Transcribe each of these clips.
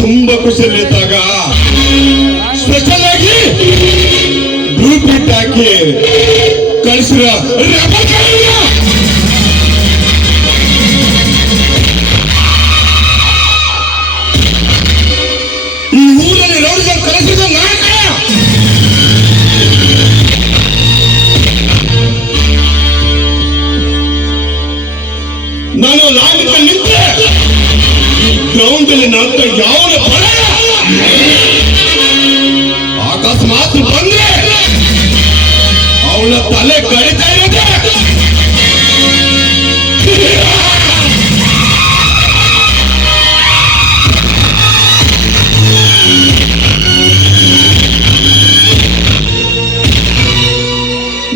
ತುಂಬಾ ಖುಷಿಯಲ್ಲಿದ್ದಾಗ ಸ್ಪೆಷಲ್ ಆಗಿ ಬ್ಲೂಪ್ರಿಂಟ್ ಹಾಕಿ ಕಳಿಸಿರ ಈ ಊರಲ್ಲಿ ರೌಡಿಗಳು ಕಳಿಸಿದ ನಾಯಕ ನಾನು ಲಾಗಿನ ನಿಂತೆ ಗ್ರೌಂಡ್ ಅಲ್ಲಿ ನಾಟ ಯಾವ ಅಕಸ್ಮಾತ್ ಬಂದ್ರೆ ಅವಳ ತಲೆ ಕಡಿತಾ ಇರೋದೆ.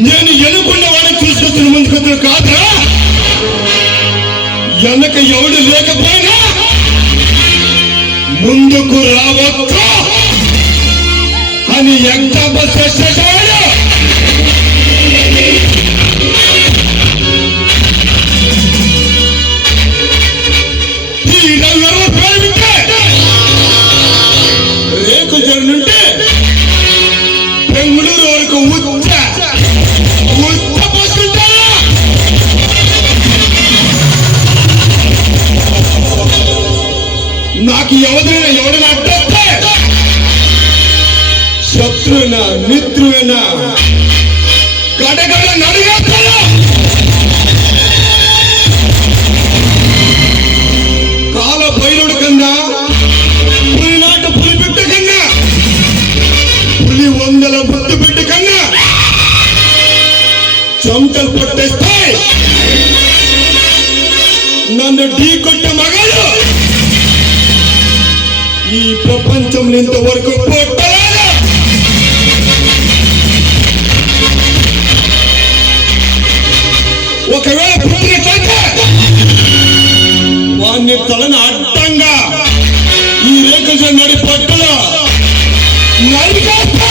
నేను ఎనుకున్న వాడిని చూసుకొచ్చిన ముందుకు కాదురా, వెనక ఎవడు లేకపోయినా ముందుకు రావచ్చు అని ఎగ్జాంపుల్ చేసేవాడు. ఈ ఎవరు పేరు వింటే రేకు జరుగుంటే బెంగళూరు వరకు ఉచ్చ పోసుకుంటారా. నాకు ఎవడైనా అడ్డొస్తే శత్రువున మిత్రువైన గడగడ నడిగేస్తాను. కాల భైరుడు కన్నా పులినాట పులి బిడ్డ కన్నా పులి వందల బుద్ధి బిడ్డ కన్నా చెమటలు పట్టేస్తాయి. నన్ను ఢీ కొట్టే మగాడు ఈ ప్రపంచంలో ఇంతవరకు కొట్టలేదు. ఒకవేళ పుట్టినట్లయితే తలను అడ్డంగా ఈ రేఖ నడిపట్టులో నరికేస్తా.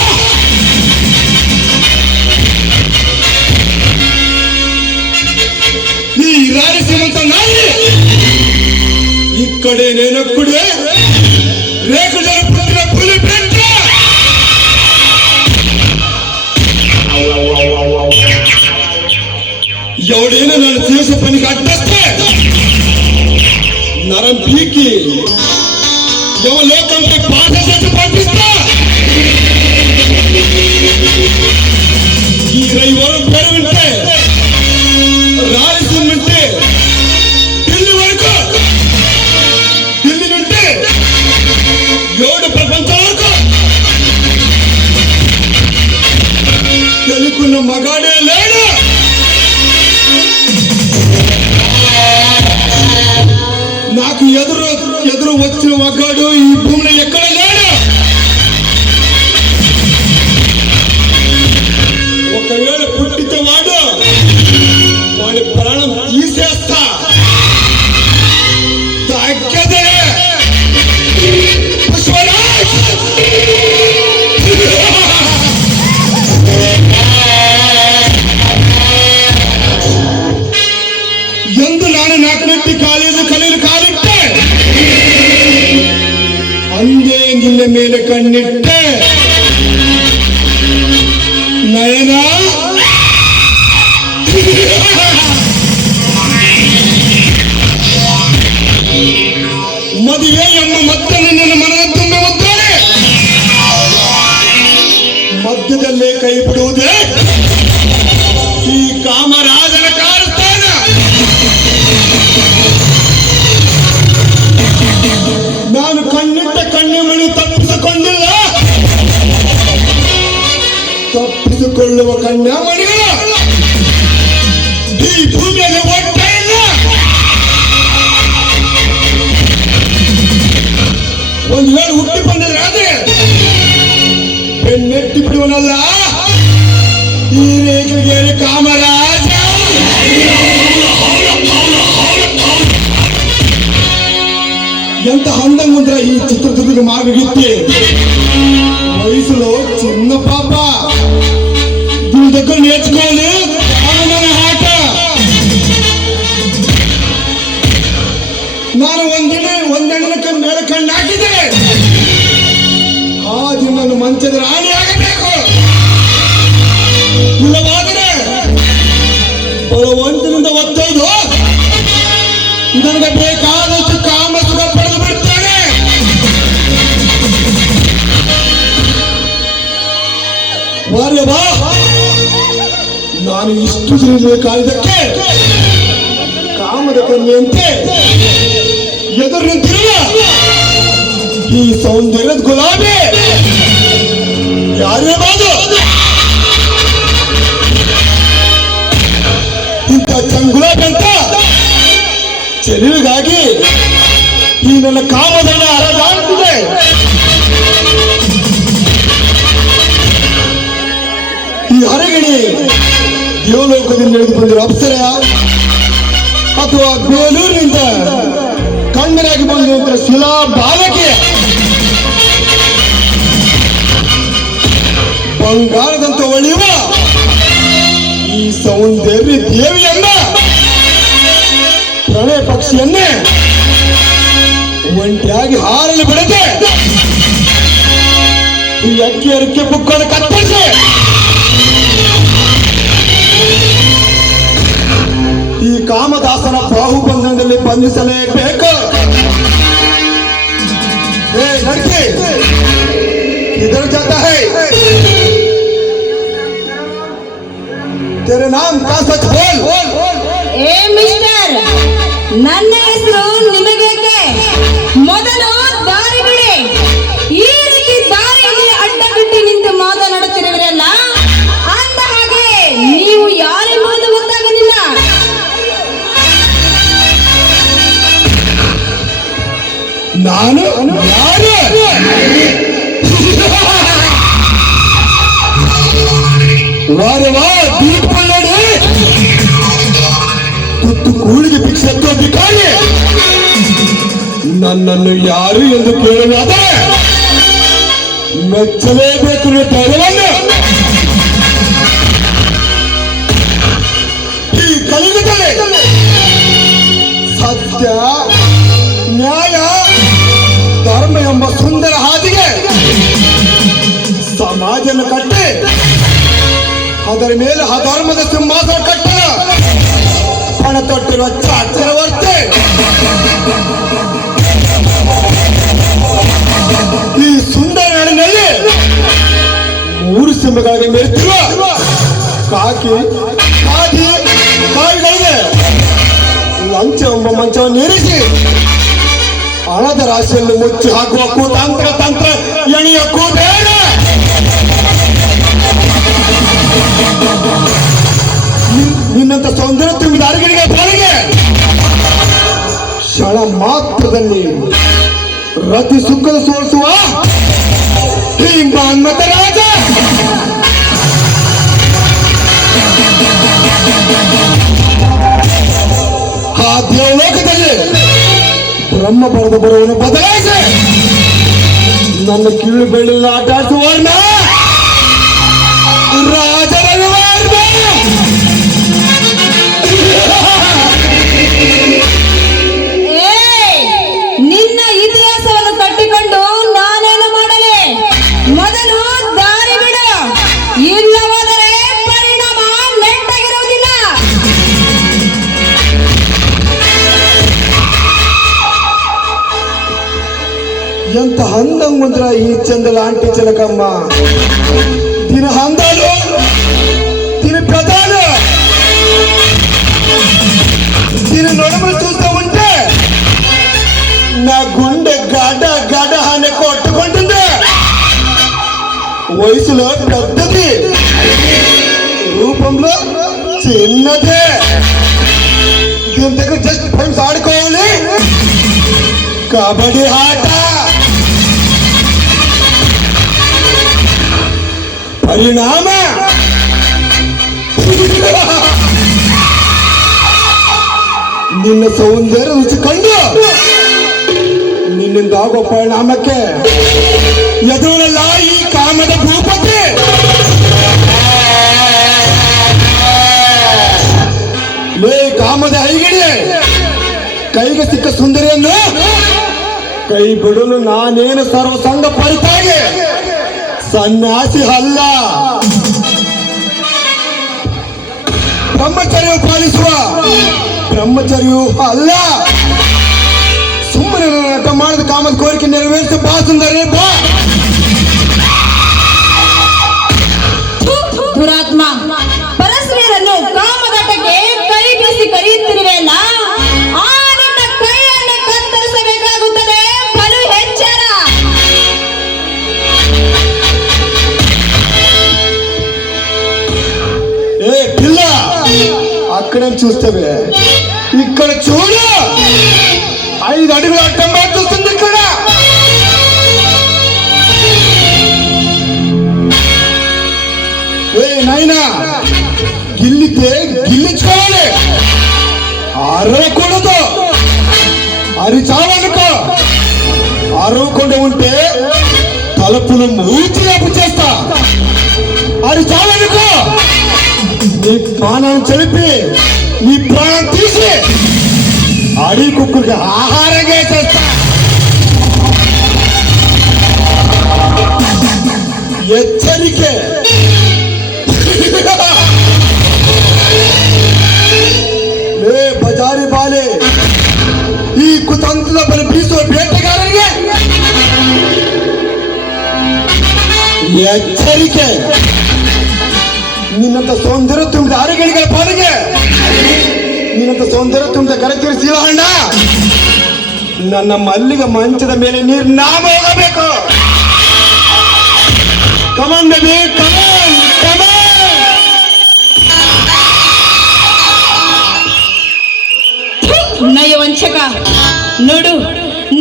ఈ రాయలసీమంతా నాది. ఇక్కడే నేనొక్కడే రేఖ పుట్టిన పులి పెట్ట. ఎవడైనా నన్ను చేసే పనికి అడ్డేస్తే నరం పీకి ఎవలోకంటే పాట చేసి పంపిస్తా. ఈ రవివారం పేరు వింటే రాయలసీమ వింటే ఢిల్లీ వరకు, ఢిల్లీ నుండి ఏడు ప్రపంచం వరకు తెలుగున్న మగాడే లేడు. నాకు ఎదురు వచ్చిన మగాడు ఈ భూమిలో ఎక్కడ లేడు. ఒకవేళ పుట్టితే వాడి ప్రాణం తీసేస్తా. తగ్గదే పుష్పరాజ్. ಎಂದು ನಾನು ನಾಲ್ಕನೆಟ್ಟಿ ಕಾಲೇಜು ಕಲಿಯಲು ಕಾಲಿಟ್ಟೆ, ಅಂದೇ ನಿನ್ನ ಮೇಲೆ ಕಣ್ಣಿಟ್ಟೆ. ನಯನ ಮದುವೆ ಎಂಬ ಮತ್ತೆ ನಿನ್ನ ಮನದ ತುಂಬಿ ಒದ್ದಾನೆ. ಮಧ್ಯದಲ್ಲೇ ಕೈ ಬಿಡುವುದೇ ಈ ಕಾಮರಾಜನ ಕಾರಸ್ಥಾನ. ನಾನು ಕಣ್ಣಿಟ್ಟ ಕಣ್ಣಿಮಣಿ ತಪ್ಪಿಸಿಕೊಂಡಿಲ್ಲ, ತಪ್ಪಿಸಿಕೊಳ್ಳುವ ಕನ್ಯಾಮಣಿಗಳು ಈ ಭೂಮಿಯಲ್ಲಿ ಒಟ್ಟ ಇಲ್ಲ. ಒಂದು ವೇಳೆ ಹುಟ್ಟಿ ಬಂದಿದ್ರೆ ಆದ್ರೆ ಬೆನ್ನೆಟ್ಟಿ ಬಿಡುವನಲ್ಲ ಈ ರೇಖೆಗೆ ಕಾಮರಾಜ. ఎంత అందంగా ఉందిరా ఈ చిత్రదుర్గ మాగగిత్తి. వయసులో చిన్న పాప, దీని దగ్గర నేర్చుకోవాలి ఆనందమైన ఆట. ನಾನು ಒಂದೆಣ್ಣಕ್ಕೆ ಮೇಲೆ ಕಣ್ಣು ಹಾಕಿದೆ, ಆ ದಿನ ಮಂಚದ ರಾಣಿ ಆಗಬೇಕು. ಇಲ್ಲವಾದರೆ ಬಲವಂತನಿಂದ ಒತ್ತೈದು ನನಗೆ ಬೇಕಾದಷ್ಟು ಕಾಮಸುಖ ಪಡೆದು ಬಿಡ್ತಾನೆ. ವಾರ್ಯವಾ, ನಾನು ಇಷ್ಟು ದಿನ ಕಾಯ್ದಕ್ಕೆ ಕಾಮದ ಕನ್ಯಂತೆ ಎದುರು ನಿಂತಿರುವ ಈ ಸೌಂದರ್ಯದ ಗುಲಾಬಿ ಯಾರಿರಬಹುದು? ಇಂಥ ಚಂಗುಲಾಬಿ ಅಂತ ಚೆಲುವಿಗಾಗಿ ಈ ನನ್ನ ಕಾಮದನ್ನ ಅರಗಾಡ್ತಿದೆ. ಈ ಅರಗಿಣಿ ದೇವಲೋಕದಿಂದ ಇಳಿದು ಬಂದಿರೋ ಅಪ್ಸರ ಅಥವಾ ಬೇಲೂರಿನಿಂದ ಕಣ್ಣರಾಗಿ ಬಂದಿರುವಂತಹ ಶಿಲಾ ಬಾಲಕಿ, ಬಂಗಾರದಂತ ಒಳೆಯುವ ಈ ಸೌಂದರ್ಯ ದೇವಿಯನ್ನ ಪ್ರಣಯ ಪಕ್ಷಿಯನ್ನೇ ಒಂಟಿಯಾಗಿ ಹಾರಲು ಬಿಡದೆ ಈ ಅಕ್ಕಿ ಅರಕೆ ಬುಕ್ಕನ್ನು ಕತ್ತರಿಸಿ ಈ ಕಾಮದಾಸನ ಬಾಹುಬಂಧನದಲ್ಲಿ ಬಂಧಿಸಲೇಬೇಕು. लड़के किधर जाता है? तेरे नाम का सच बोल. ए मिस्टर, ನನ್ನ ಹೆಸರು ನಿಮಗೇಕೆ? ಮೊದಲು ದಾರಿ ಬಿಡಿ. ಈ ರೀತಿ ದಾರಿಯಲ್ಲಿ ಅಡ್ಡಗಟ್ಟಿ ನಿಂತು ಮಾತನಾಡುತ್ತಿರುವಿರಲ್ಲ, ಅಂದ ಹಾಗೆ ನೀವು ಯಾರೆಂಬುದು ಗೊತ್ತಾಗಲಿಲ್ಲ. ನಾನು ಯಾರು? ವಾರವಾ ಕೂಳಿಗೆ ಭಿಕ್ಷೆ ಬಿಕಾರಿ ನನ್ನನ್ನು ಯಾರು ಎಂದು ಕೇಳುವುದಾದರೆ ಮೆಚ್ಚಲೇಬೇಕು ಧೈರ್ಯವನ್ನು. ಈ ಕಲಿಯುಗದಲ್ಲಿ ಸತ್ಯ, ನ್ಯಾಯ, ಧರ್ಮ ಎಂಬ ಸುಂದರ ಹಾದಿಗೆ ಸಮಾಜವನ್ನು ಕಟ್ಟಿ ಅದರ ಮೇಲೆ ಅಧರ್ಮದ ಸಿಂಹಾಸನ ಕಟ್ಟಲು ಹಣ ತೊಟ್ಟಿರುವ ಚಕ್ರವರ್ತಿ ಈ ಸುಂದರ ನಾಡಿನಲ್ಲಿ 3 ಸಿಂಹಗಳಿಗೆ ಮೆರೆತಿರುವ ಕಾಕಿ ಕಾದಿ ಕಾಯಿಗಳಿಗೆ ಲಂಚ ಎಂಬ ಮಂಚವನ್ನು ಏರಿಸಿ ಹಣದ ರಾಶಿಯಲ್ಲಿ ಮುಚ್ಚಿ ಹಾಕುವ ಕೂತಂತ್ರ ತಂತ್ರ ಎಣಿಯಕ್ಕೂ ಬೇಡ. ನಿನ್ನಂತ ಸೌಂದರ್ಯ ತುಂಬಿದ ಅರಗಿಣಿಗೆ ಪಾಲಿಗೆ ಕ್ಷಣ ಮಾತ್ರದಲ್ಲಿ ರತಿ ಸುಖದ ಸೋಲಿಸುವ ಈ ಮನ್ಮಥ ರಾಜ ಆ ದೇವಲೋಕದಲ್ಲಿ ಬ್ರಹ್ಮ ಬರೆದು ಬರುವನು ಬದಲಾಯಿಸಿ ನನ್ನ ಕಿವಿ ಬೆಳ್ಳಿನ ಆಟ ಆಡಿಸುವರ್ಣ ರಾಜರವಿವರ್ಣ. ನಿನ್ನ ಇತಿಹಾಸವನ್ನು ಕಟ್ಟಿಕೊಂಡು ನಾನೇನು ಮಾಡಲಿ? ಮೊದಲು ದಾರಿ ಬಿಡು, ಇಲ್ಲವಾದರೆ ಪರಿಣಾಮ ನೆಟ್ಟಗಿರುವುದಿಲ್ಲ. ಎಂತ ಹಂದಂಗುಂದ್ರ ಈ ಚಂದಲ ಆಂಟಿ ಚಲಕಮ್ಮ ದಿನ ಹಂದಾಲು ದಿನ ಪ್ರಧಾನ ದಿನ ನೊಡಮಲು చూస్తూ ఉంటే నా గుండె గడ గడ అనే కొట్టుకుంటుంది. వయసులో పెద్దది, రూపంలో చిన్నదే. దీని దగ్గర జస్ట్ ఫ్రెండ్స్ ఆడుకోవాలి కబడ్డీ ఆట. ಪರಿಣಾಮ ನಿನ್ನ ಸೌಂದರ್ಯ ರುಚಿ ಕಂಡು ನಿನ್ನಿಂದ ಆಗೋ ಪರಿಣಾಮಕ್ಕೆ ಎದುರಲ್ಲ ಈ ಕಾಮದ ಭೂಪತಿ. ಲೇ ಕಾಮದ ಐಗಿಡಿ, ಕೈಗೆ ಸಿಕ್ಕ ಸುಂದರಿಯನ್ನು ಕೈ ಬಿಡಲು ನಾನೇನು ಸರ್ವಸಂಗ ಪರಿತಾಗಿ ಸನ್ಯಾಸಿ ಅಲ್ಲ. ಬ್ರಹ್ಮಚರ್ಯವು ಪಾಲಿಸುವ ಬ್ರಹ್ಮಚರ್ಯವು ಅಲ್ಲ. ಸುಮ್ಮನೆ ನಟ ಮಾಡಿದ ಕಾಮದ ಕೋರಿಕೆ ನೆರವೇರಿಸಿ ಬಾ ಸುಂದರಿ ಬಾ. ದುರಾತ್ಮ, ಪರಸ್ಪರನ್ನು ಕಾಮದಾಟಕ್ಕೆ ಕೈ ಬೀಸಿ ಕರೆಯುತ್ತಿರುವೆಲ್ಲ, ಆ ನಿನ್ನ ಕೈಯನ್ನು ಕತ್ತರಿಸಬೇಕಾಗುತ್ತದೆ. ಬಲು ಎಚ್ಚರ. ఏ పిల్ల అక్కడ చూస్తావే, ఇక్కడ చూడు. 5 అడుగుల అడ్డం చూస్తుంది ఇక్కడ. ఏ నాయనా, గిల్లితే గిల్లించుకోవాలి, అరవకూడదు. అరిచావనుకో, అరవకుండా ఉంటే తలుపులు మూచి లేపు చేస్తా. అరిచావనుకో, నీ ప్రాణం చెలిపి నీ ప్రాణం తీసి అడవి కుక్కలకి ఆహారంగా చేస్తా. ఎచ్చరికే. ಲೇ ಬಜಾರಿ ಬಾಲೆ, ಈ ಕುತಂತ್ರದ ಬಳಿ ಬೀಸುವ ಬೇಟೆಗಾರರಿಗೆ ಎಚ್ಚರಿಕೆ. ನಿನ್ನಂತ ಸೌಂದರ್ಯ ತುಂಬಿದ ಅರಗಿಣಿಗಳ ಪಾಲಿಗೆ, ನಿನ್ನಂತ ಸೌಂದರ್ಯ ತುಂಬಿದ ಗರತಿಯ ಸೀಲಹಣ್ಣ, ನನ್ನ ಮಲ್ಲಿಗೆ ಮಂಚದ ಮೇಲೆ ನೀರು ನಾಮ ಹೋಗಬೇಕು. ಕಮಾನ್ ಬೇಬಿ, ಕಮಾನ್ ಕಮಾನ್. ನಯವಂಚಕ, ನೋಡು,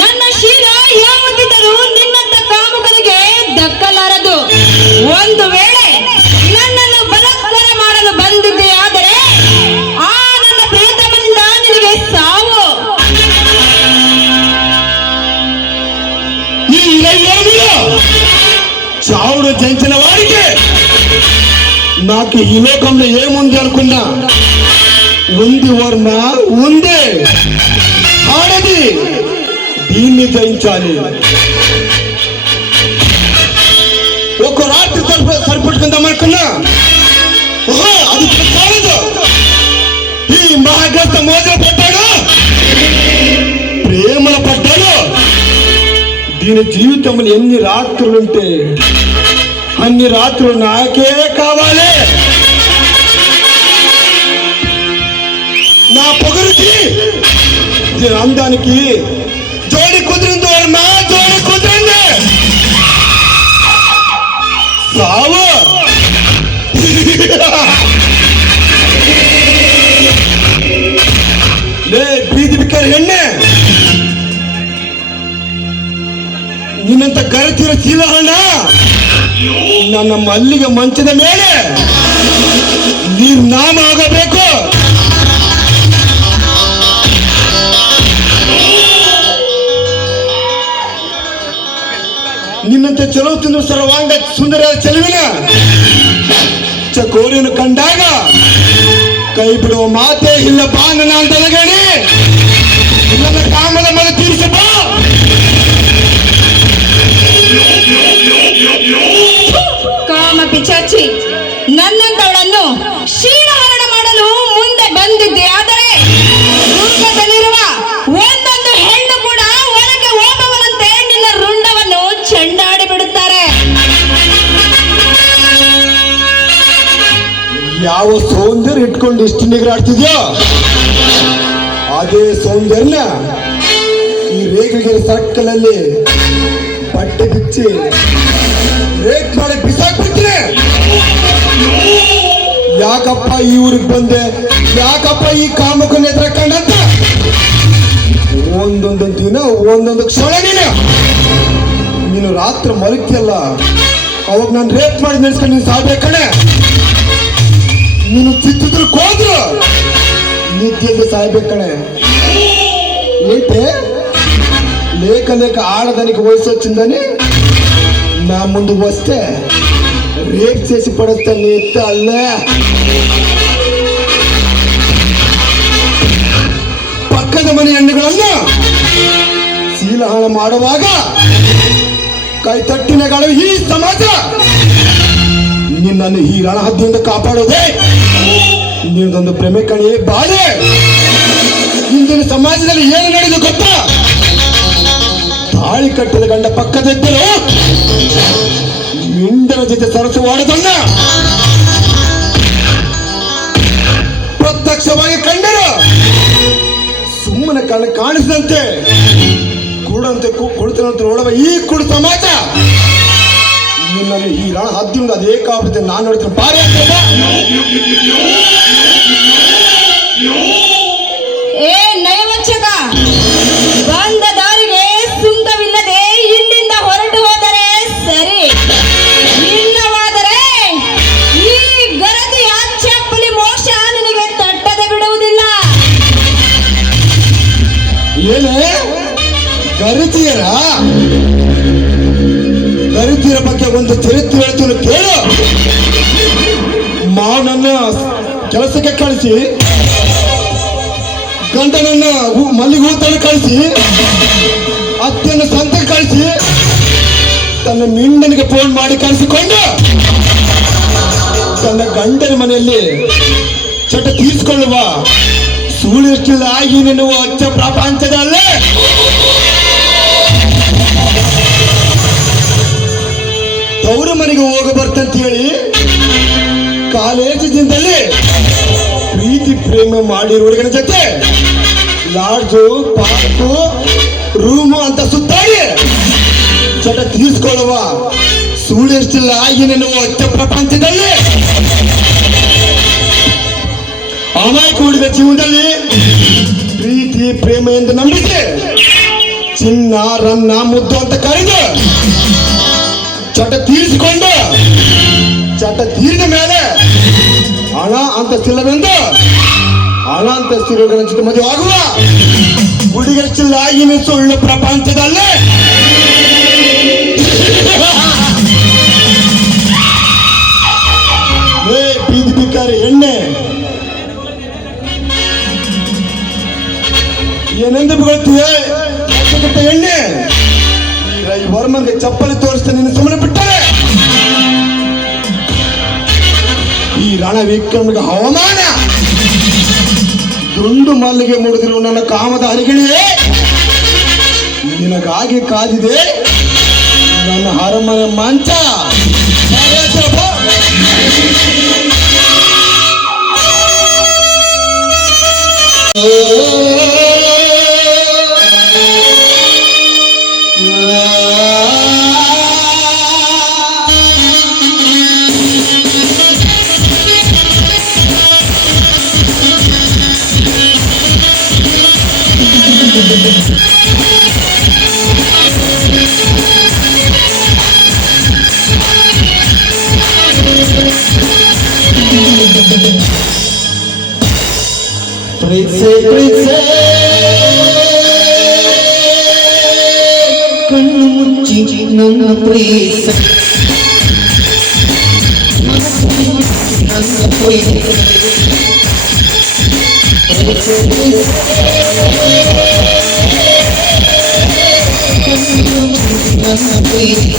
ನನ್ನ ಶೀಲ ಯಾವುದಿದ್ದರೂ ನಿನ್ನಂತ ಕಾಮುಕರಿಗೆ ದಕ್ಕಲಾರದು. ಒಂದು ವೇಳೆ ನನ್ನನ್ನು ಬಲಾತ್ಕಾರ ಮಾಡಲು ಬಂದಿದ್ದೆ ಆದರೆ ಆ ನನ್ನ ಪ್ರಿಯತಮನಿಂದ ನಿನಗೆ ಸಾವು. చావుడు జంచిన వారికి నాకు ఈ లోకంలో ఏముంది అనుకున్నా ఉంది వర్ణ ఉంది ఆడది దీన్ని జయించాలి. ఒక రాత్రి సరిపెట్టుకుందాం అనుకున్నా అది చాలదు. ఈ మహాగ్రస్త మోజలు పడ్డాడు, ప్రేమలు పడ్డాడు. దీని జీవితంలో ఎన్ని రాత్రులుంటే అన్ని రాత్రులు నాకే కావాలి. నా పొగరుకి దీని అందానికి జోడి కుదిరింది వర్మ, జోడి కుదిరింది. సావు ಲೇ ಬೀದಿ ಬಿಕ್ಕರ್ ಹೆಣ್ಣೆ, ನಿನ್ನಂತ ಗರತಿರ ಶೀಲಹಣ್ಣ ನನ್ನ ಮಲ್ಲಿಗೆ ಮಂಚದ ಮೇಲೆ ನೀರ್ ನಾಮ ಆಗಬೇಕು. ನಿನ್ನಂತ ಚಲೋ ತಿಂದು ಸರ್ವಾಂಗ ಸುಂದರ ಚೆಲುವಿನ ಚಕೋರಿಯನ್ನು ಕಂಡಾಗ ಕೈ ಬಿಡುವ ಮಾತೇ ಇಲ್ಲ ಬಾ ನನ್ನ ಅಂತಲಗಣಿ. ನನ್ನ ಕಾಮದ ಮನ ತೀರಿಸಿ ಬಾ. ಕಾಮ ಪಿಚಾಚಿ, ನನ್ನಂತವಳನ್ನು ಶೀಲಹರಣ ಮಾಡಲು ಮುಂದೆ ಬಂದಿದ್ದೆ. ಆದರೆ ದುರ್ಗದಲ್ಲಿರುವ ಒಂದೊಂದು ಹೆಣ್ಣು ಕೂಡ ಒಳಗೆ ಹೋಗುವಂತೆ ನಿನ್ನ ರುಂಡವನ್ನು ಚೆಂಡಾಡಿ ಬಿಡುತ್ತಾರೆ. ಯಾವ ಸೌಂದರ್ಯ ಇಟ್ಕೊಂಡು ಇಷ್ಟು ನಿಗ್ರಾಡ್ತಿದ್ಯೋ ಅದೇ ಸೌಂದರ್ಯ ಈ ರೇಖೆಗೆ ಸರ್ಕಲಲ್ಲಿ ಬಟ್ಟೆ ಬಿಚ್ಚಿ ರೇಟ್ ಮಾಡಿ ಬಿಸಾಕ್ಬಿಡ್ತೀನಿ. ಯಾಕಪ್ಪ ಈ ಊರಿಗೆ ಬಂದೆ, ಯಾಕಪ್ಪ ಈ ಕಾಮಕನ ಎದುರ ಕಂಡಂತ ಒಂದೊಂದು ದಿನ ಒಂದೊಂದು ಕ್ಷಣ ನೀನು ರಾತ್ರಿ ಮಲಗ್ತಿಯಲ್ಲ, ಅವಾಗ ನಾನು ರೇಟ್ ಮಾಡಿ ನಡೆಸ್ಕೊಂಡು ನೀನು ಸಾಯ್ಬೇಕಣೆ. ನೀನು ಚಿತ್ರದುರ್ಗಕ್ಕೆ ಹೋದ್ರು ನಿತ್ಯದಲ್ಲಿ ಸಾಯ್ಬೇಕಣೆ. ಏಕೆ లేక లేక ఆడదానికి వయసు వచ్చిందని నా ముందుకు వస్తే రేప్ చేసి పడేస్తాను ఎత్తే అల్లే. ಪಕ್ಕದ ಮನೆ ಹೆಣ್ಣುಗಳನ್ನ ಶೀಲಹರಣ ಮಾಡುವಾಗ ಕೈ ತಟ್ಟಿನಗಳು ಈ ಸಮಾಜ ನಿನ್ನನ್ನು ಈ ರಣಹದ್ದಿಯಿಂದ ಕಾಪಾಡೋದೇ ನಿನ್ನದೊಂದು ಪ್ರೇಮೆ ಕಣಿ ಬಾಳೆ. ಇಂದಿನ ಸಮಾಜದಲ್ಲಿ ಏನು ನಡೆದು ಗೊತ್ತಾ? ತಾಳಿ ಕಟ್ಟದ ಗಂಡ ಪಕ್ಕದಿದ್ದರು ಮಿಂಡನ ಜೊತೆ ಸರಸವಾಡದನ್ನ ಪ್ರತ್ಯಕ್ಷವಾಗಿ ಕಂಡರು. ಸುಮ್ಮನೆ ಕಣ್ಣು ಕಾಣಿಸಿದಂತೆ ಕೂಡಂತೆ ಕುಳಿತಂತೆ ನೋಡುವ ಈ ಕುಡು ಸಮಾಜ ನಿನ್ನನ್ನು ಈ ರಣ ಹದ್ದಿಂದ ಅದೇ ಕಾಬಿಡುತ್ತೆ. ನಾನು ನೋಡ್ತೀನಿ ಬಾರಿ ಆಗ್ತದ. ಏ ನಯವಂಚಕ, ಬಂದ ದಾರಿಗೆ ಸುಂಕವಿಲ್ಲದೆ ಇಲ್ಲಿಂದ ಹೊರಟು ಹೋದರೆ ಸರಿ. ಇಲ್ಲವಾದರೆ ಈ ಗರದಿಯ ಚಪ್ಪಲಿ ಮೋಕ್ಷ ನಿನಗೆ ತಟ್ಟದೆ ಬಿಡುವುದಿಲ್ಲ. ಏನೇ ಗರಿತಿಯರ ಗರಿತಿಯರ ಬಗ್ಗೆ ಒಂದು ಚರಿತ್ರೆ ಹೇಳ್ತೀನಿ ಕೇಳು. ಮಾವನನ್ನ ಕೆಲಸಕ್ಕೆ ಕಳಿಸಿ, ಗಂಡನನ್ನ ಮಲ್ಲಿಗೆ ಹೂ ತಂದು ಕಳಿಸಿ, ಅತ್ತೆಯನ್ನು ಸಂತೆಗೆ ಕಳಿಸಿ, ತನ್ನ ಮಿಂಡನಿಗೆ ಫೋನ್ ಮಾಡಿ ಕಳಿಸಿಕೊಂಡು ತನ್ನ ಗಂಡನ ಮನೆಯಲ್ಲಿ ಚಟ ತೀರಿಸಿಕೊಳ್ಳುವ ಸೂಳಿಷ್ಟಿಲ್ಲ ಆಗಿ ನಿನ್ನುವ ಅಚ್ಚ ಪ್ರಪಂಚದಲ್ಲೇ ತವರು ಮನೆಗೆ ಹೋಗ ಬರ್ತಂತ ಹೇಳಿ ಕಾಲೇಜಿನಲ್ಲಿ ಪ್ರೀತಿ ಪ್ರೇಮ ಮಾಡಿರೋ ಹುಡುಗನ ಜೊತೆ ಲಾಡ್ಜು ಪಾರ್ಕು ರೂಮು ಅಂತ ಸುತ್ತಾಡಿ ಚಟ ತೀರಿಸಿಕೊಳ್ಳುವ ಸುಳ್ಳು ಎಷ್ಟಿಲ್ಲ ಆಗಿ ನಿನ್ನುವ ಅಚ್ಚ ಪ್ರಪಂಚದಲ್ಲಿ ಅಮಾಯಕ ಹುಡುಗ ಜೀವನದಲ್ಲಿ ಪ್ರೀತಿ ಪ್ರೇಮ ಎಂದು ನಂಬಿಕೆ ಚಿನ್ನ ರನ್ನ ಮುದ್ದು ಅಂತ ಕರೆದು ಚಟ ತೀರಿಸಿಕೊಂಡು ಚಟ ತೀರಿದ ಮೇಲೆ ಹಣ ಅಂತಸ್ತಿಲ್ಲವೆಂದು ಹಣ ಅಂತಸ್ತಿರೋಗಳ ಜೊತೆ ಮದುವೆ ಆಗುವ ಹುಡುಗರಚ್ಚಿಲ್ಲ ಈ ಸುಳ್ಳು ಪ್ರಪಂಚದಲ್ಲೇ ನೆನಪುಗೊಳ್ತೀವಿ ಎಣ್ಣೆ ಈ ವರ್ಮನ್ಗೆ ಚಪ್ಪಲಿ ತೋರಿಸ್ತಾ ನಿನ್ನ ಸುಮ್ಮನೆ ಬಿಟ್ಟರೆ ಈ ರಣ ವಿಕ್ರಮಿಗೆ ಹವಾಮಾನ ದುಂಡು ಮಲ್ಲಿಗೆ ಮುಡಿದಿರುವ ನನ್ನ ಕಾಮದ ಹರಿಗಳೇ ನಿನಗಾಗಿ ಕಾದಿದೆ ನನ್ನ ಅರಮನೆ ಮಂಚ. ಪ್ರೀತ್ಸೆ ಪ್ರೀತ್ಸೆ ಕಣ್ಣು ಮುಚ್ಚಿ ನನ್ನ ಪ್ರೀತ್ಸೆ ನನ್ನ ಪ್ರೀತ್ಸೆ ನನ್ನ ಪ್ರೀತ್ಸೆ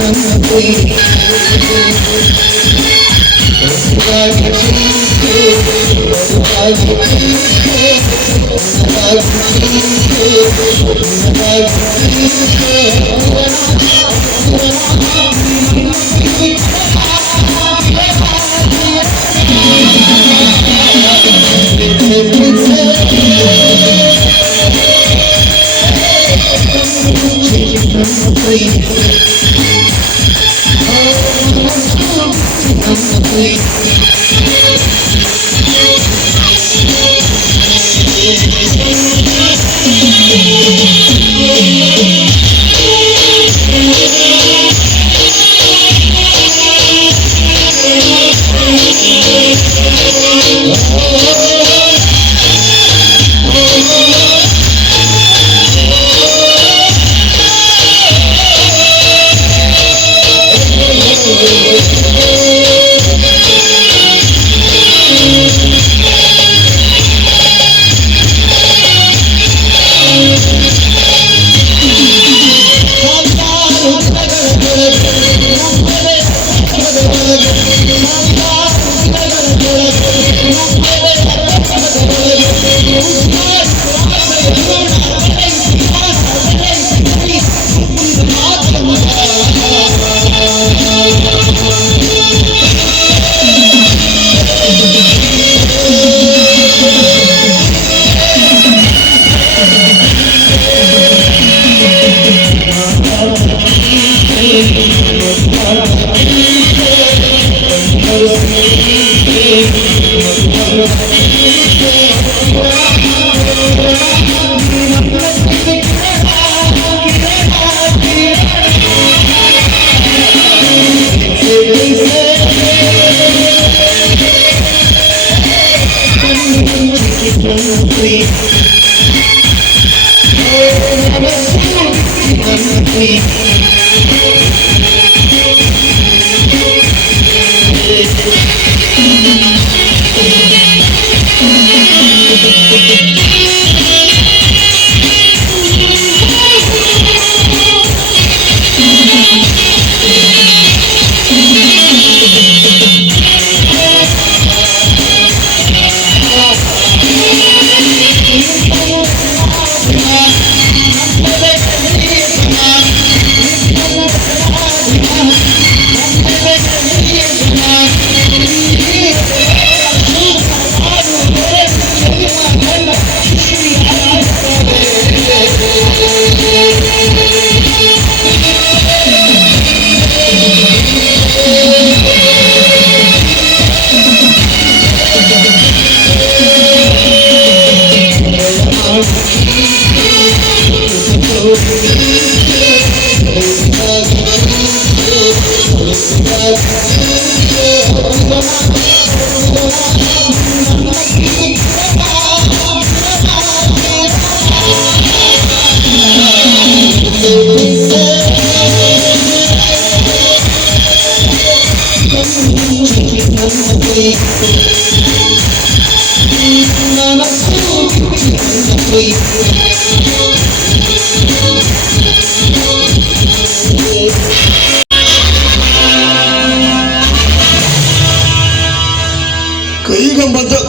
ನನ್ನ ಪ್ರೀತ್ಸೆ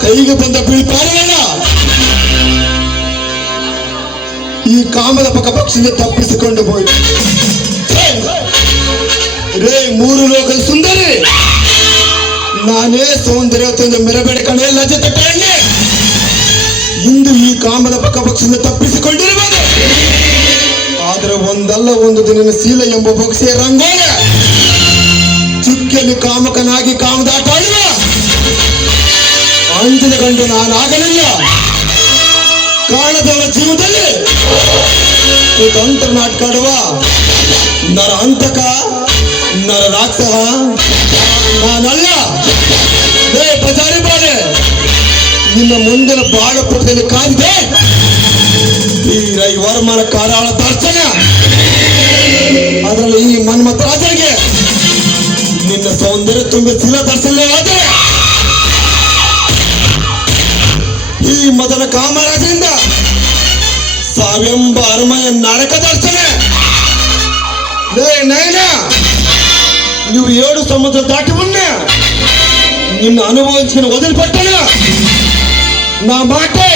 ಕೈಗೆ ಬಂದ ಬೀಳ್ಪಾರಲ್ಲ ಈ ಕಾಮದ ಪಕ್ಷದಿಂದ ತಪ್ಪಿಸಿಕೊಂಡು ಹೋಯ್ತು. ರೇ ಮೂರು ಲೋಕ ಸುಂದರಿ, ನಾನೇ ಸೌಂದರ್ಯ ತಂದು ಮೆರಬೇಡ ಕಣೆ ಲಜ್ಜೆ ತಟ್ಟೆ. ಇಂದು ಈ ಕಾಮದ ಪಕ್ಷದಿಂದ ತಪ್ಪಿಸಿಕೊಂಡಿರುವುದು, ಆದರೆ ಒಂದಲ್ಲ ಒಂದು ದಿನ ಶೀಲ ಎಂಬ ಬೊಕ್ಸೆಯ ರಂಗೋಲ ಚುಕ್ಕಿಯಲ್ಲಿ ಕಾಮಕನಾಗಿ ಕಾಮದಾಟ ಆಡುವ ಅಂಜದ ಗಂಡು ನಾನಾಗಲಿಲ್ಲ. ಕಾಣದವರ ಜೀವದಲ್ಲಿ ಕುತಂತ್ರ ನಾಟಕ ಆಡುವ ನರ ಅಂತಕ ನರ ರಾಕ್ಷಸ ನಾನಲ್ಲ. ಲೇ ಬಜಾರಿ ಬಾಳೆ, ನಿನ್ನ ಮುಂದಿನ ಬಾಳ ಪುಟದಲ್ಲಿ ಕಾದಿದೆ ಈ ರೈವರ್ಮನ ಕಾರಾಳ ದರ್ಶನ. ಅದರಲ್ಲಿ ಈ ಮನ್ಮಥ ರಾಜರಿಗೆ ನಿನ್ನ ಸೌಂದರ್ಯ ತುಂಬ ಶಿಲ ದರ್ಶನವಾದರೆ ಈ ಮದನ ಕಾಮರಾಜರಿಂದ ಸಾವಿಯಂಬ ಅರಮಯ ನಾಟಕ ದರ್ಶನ. ನಯನ, ನೀವು 7 ಸಮುದ್ರ ದಾಟಿ ಮುನ್ನ ನಿನ್ನ ಅನುಭವಿಸಿನ ಒದಲ್ಪಟ್ಟಣ ನಾ ಮಾಟೆ